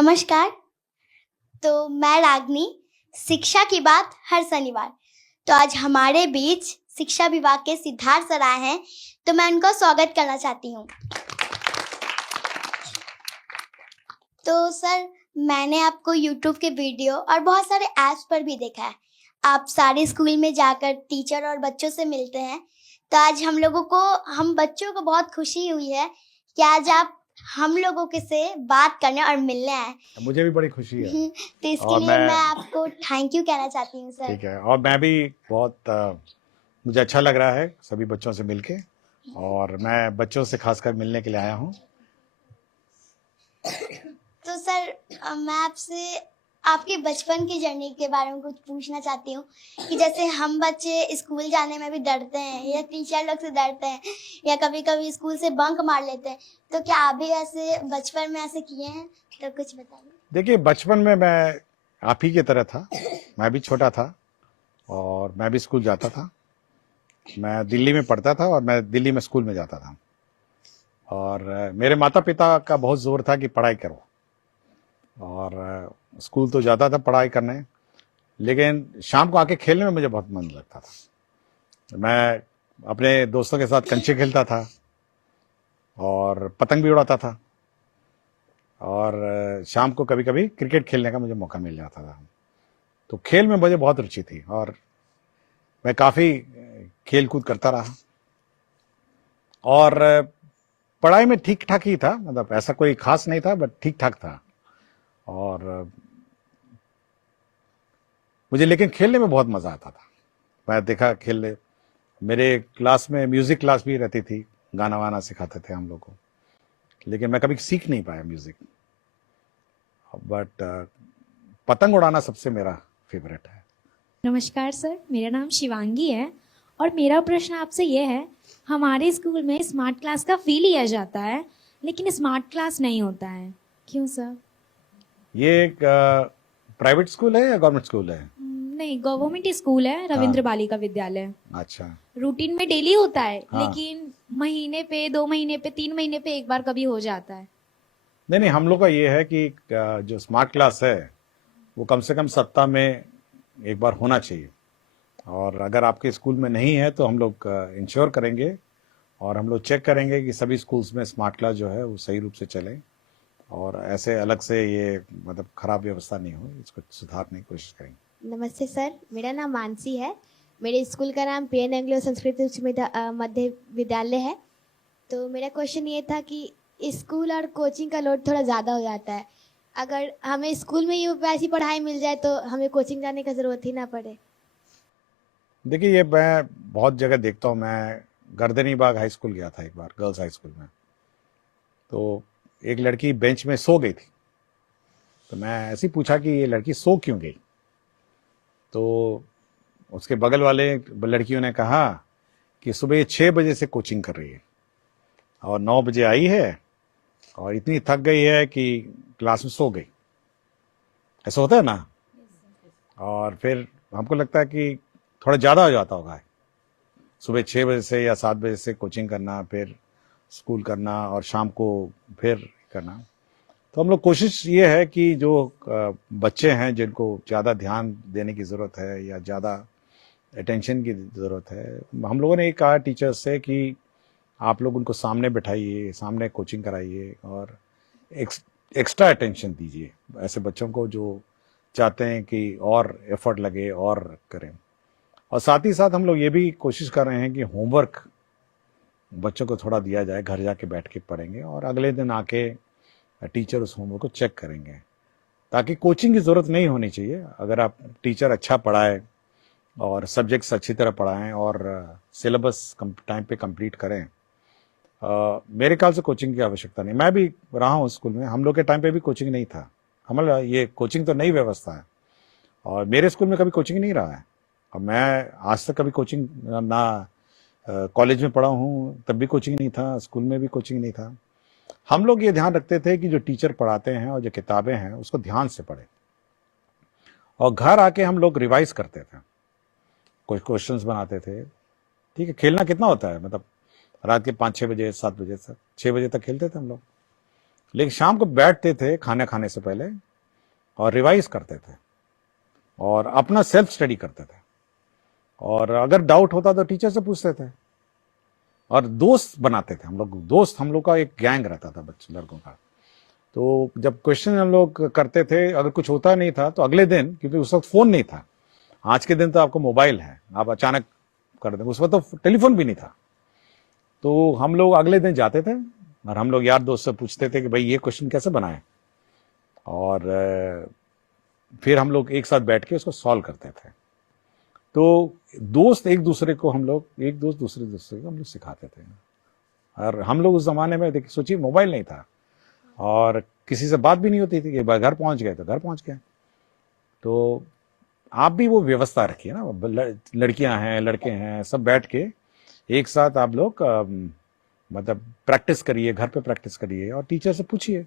नमस्कार। तो मैं रागनी, शिक्षा की बात हर शनिवार। तो आज हमारे बीच शिक्षा विभाग के सिद्धार्थ सर आए हैं, तो मैं उनका स्वागत करना चाहती हूँ। तो सर, मैंने आपको यूट्यूब के वीडियो और बहुत सारे ऐप्स पर भी देखा है। आप सारे स्कूल में जाकर टीचर और बच्चों से मिलते हैं। तो आज हम बच्चों को बहुत खुशी हुई है कि आज आप हम लोगों के से बात करने और मिलने आए। मुझे भी बड़ी खुशी है। तो इसके लिए मैं आपको थैंक यू कहना चाहती हूँ सर। ठीक है, और मैं भी बहुत मुझे अच्छा लग रहा है सभी बच्चों से मिलके, और मैं बच्चों से खासकर मिलने के लिए आया हूँ। तो सर, मैं आपसे आपके बचपन की जर्नी के बारे में कुछ पूछना चाहती हूँ कि जैसे हम बच्चे स्कूल जाने में भी डरते हैं या टीचर लोग से डरते हैं या कभी कभी स्कूल से बंक मार लेते हैं, तो क्या आप भी ऐसे बचपन में ऐसे किए हैं? तो कुछ बताइए। देखिए, बचपन में मैं आप ही की तरह था। मैं भी छोटा था और मैं भी स्कूल जाता था। मैं दिल्ली में पढ़ता था और मैं दिल्ली में स्कूल में जाता था, और मेरे माता पिता का बहुत जोर था कि पढ़ाई करो, और स्कूल तो जाता था पढ़ाई करने, लेकिन शाम को आके खेलने में मुझे बहुत मन लगता था। मैं अपने दोस्तों के साथ कंचे खेलता था और पतंग भी उड़ाता था, और शाम को कभी कभी क्रिकेट खेलने का मुझे मौका मिल जाता था। तो खेल में मुझे बहुत रुचि थी और मैं काफ़ी खेल कूद करता रहा, और पढ़ाई में ठीक ठाक ही था, मतलब ऐसा कोई खास नहीं था, बट ठीक ठाक था। और मुझे लेकिन खेलने में बहुत मज़ा आता था। मैं देखा खेलने, मेरे क्लास में म्यूज़िक क्लास भी रहती थी, गाना वाना सिखाते थे हम लोग को, लेकिन मैं कभी सीख नहीं पाया म्यूज़िक। बट पतंग उड़ाना सबसे मेरा फेवरेट है। नमस्कार सर, मेरा नाम शिवांगी है और मेरा प्रश्न आपसे ये है, हमारे स्कूल में स्मार्ट क्लास का फील लिया जाता है लेकिन स्मार्ट क्लास नहीं होता है, क्यों सर? ये एक प्राइवेट स्कूल है या गवर्नमेंट स्कूल है? नहीं, गवर्नमेंट स्कूल है, रविंद्र बालिका विद्यालय। अच्छा। रूटीन में डेली होता है, हाँ। लेकिन महीने पे, 2 महीने पे, 3 महीने पे एक बार कभी हो जाता है। नहीं, हम लोग का ये है कि जो स्मार्ट क्लास है वो कम से कम सप्ताह में एक बार होना चाहिए, और अगर आपके स्कूल में नहीं है तो हम लोग इंश्योर करेंगे और हम लोग चेक करेंगे कि सभी स्कूल्स में स्मार्ट क्लास जो है वो सही रूप से चले, और ऐसे अलग से ये मतलब खराब व्यवस्था नहीं हो, इसको सुधारने की कोशिश करेंगे। नमस्ते सर, मेरा नाम मानसी है। मेरे स्कूल का नाम पी एन एंग्लो संस्कृत उच्च मध्य विद्यालय है। तो मेरा क्वेश्चन ये था कि स्कूल और कोचिंग का लोड थोड़ा ज़्यादा हो जाता है। अगर हमें स्कूल में ही वैसी पढ़ाई मिल जाए तो हमें कोचिंग जाने का ज़रूरत ही ना पड़े। देखिए, ये मैं बहुत जगह देखता हूँ। मैं गर्दनी बाग हाई स्कूल गया था एक बार, गर्ल्स हाई स्कूल में, तो एक लड़की बेंच में सो गई थी। तो मैं ऐसे ही पूछा कि ये लड़की सो क्यों गई, तो उसके बगल वाले लड़कियों ने कहा कि सुबह 6 बजे से कोचिंग कर रही है और 9 बजे आई है और इतनी थक गई है कि क्लास में सो गई। ऐसा होता है ना। और फिर हमको लगता है कि थोड़ा ज़्यादा हो जाता होगा, सुबह 6 बजे से या 7 बजे से कोचिंग करना, फिर स्कूल करना और शाम को फिर करना। तो हम लोग कोशिश ये है कि जो बच्चे हैं जिनको ज़्यादा ध्यान देने की ज़रूरत है या ज़्यादा अटेंशन की ज़रूरत है, हम लोगों ने ये कहा टीचर्स से कि आप लोग उनको सामने बैठाइए, सामने कोचिंग कराइए और एक्स्ट्रा अटेंशन दीजिए ऐसे बच्चों को जो चाहते हैं कि और एफर्ट लगे और करें। और साथ ही साथ हम लोग ये भी कोशिश कर रहे हैं कि होमवर्क बच्चों को थोड़ा दिया जाए, घर जाके बैठ के पढ़ेंगे और अगले दिन आके टीचर उस होमवर्क को चेक करेंगे, ताकि कोचिंग की ज़रूरत नहीं होनी चाहिए। अगर आप टीचर अच्छा पढ़ाए और सब्जेक्ट्स अच्छी तरह पढ़ाएं और सिलेबस टाइम पे कंप्लीट करें, मेरे ख्याल से कोचिंग की आवश्यकता नहीं। मैं भी रहा हूँ स्कूल में, हम लोग के टाइम पे भी कोचिंग नहीं था। हमारा ये कोचिंग तो नई व्यवस्था है और मेरे स्कूल में कभी कोचिंग नहीं रहा है, और मैं आज तक कभी कोचिंग ना कॉलेज में पढ़ा हूँ तब भी कोचिंग नहीं था, स्कूल में भी कोचिंग नहीं था। हम लोग ये ध्यान रखते थे कि जो टीचर पढ़ाते हैं और जो किताबें हैं उसको ध्यान से पढ़े, और घर आके हम लोग रिवाइज करते थे, कुछ क्वेश्चंस बनाते थे। ठीक है, खेलना कितना होता है, मतलब रात के 5-6 बजे 7 बजे तक, 6 बजे तक खेलते थे हम लोग, लेकिन शाम को बैठते थे खाना खाने से पहले और रिवाइज करते थे और अपना सेल्फ स्टडी करते थे, और अगर डाउट होता तो टीचर से पूछते थे, और दोस्त बनाते थे हम लोग का एक गैंग रहता था बच्चों लड़कों का। तो जब क्वेश्चन हम लोग करते थे, अगर कुछ होता नहीं था तो अगले दिन, क्योंकि उस वक्त फोन नहीं था, आज के दिन तो आपको मोबाइल है, आप अचानक कर दें, उस वक्त तो टेलीफोन भी नहीं था, तो हम लोग अगले दिन जाते थे और हम लोग यार दोस्त से पूछते थे कि भाई ये क्वेश्चन कैसे बनाए, और फिर हम लोग एक साथ बैठ के उसको सॉल्व करते थे। तो दोस्त एक दूसरे को हम लोग दूसरे को हम लोग सिखाते थे। और हम लोग उस जमाने में देखिए, सोचिए मोबाइल नहीं था और किसी से बात भी नहीं होती थी कि घर पहुंच गए तो घर पहुंच गए। तो आप भी वो व्यवस्था रखिए ना, लड़कियां हैं लड़के हैं सब बैठ के एक साथ आप लोग मतलब प्रैक्टिस करिए, घर पे प्रैक्टिस करिए और टीचर से पूछिए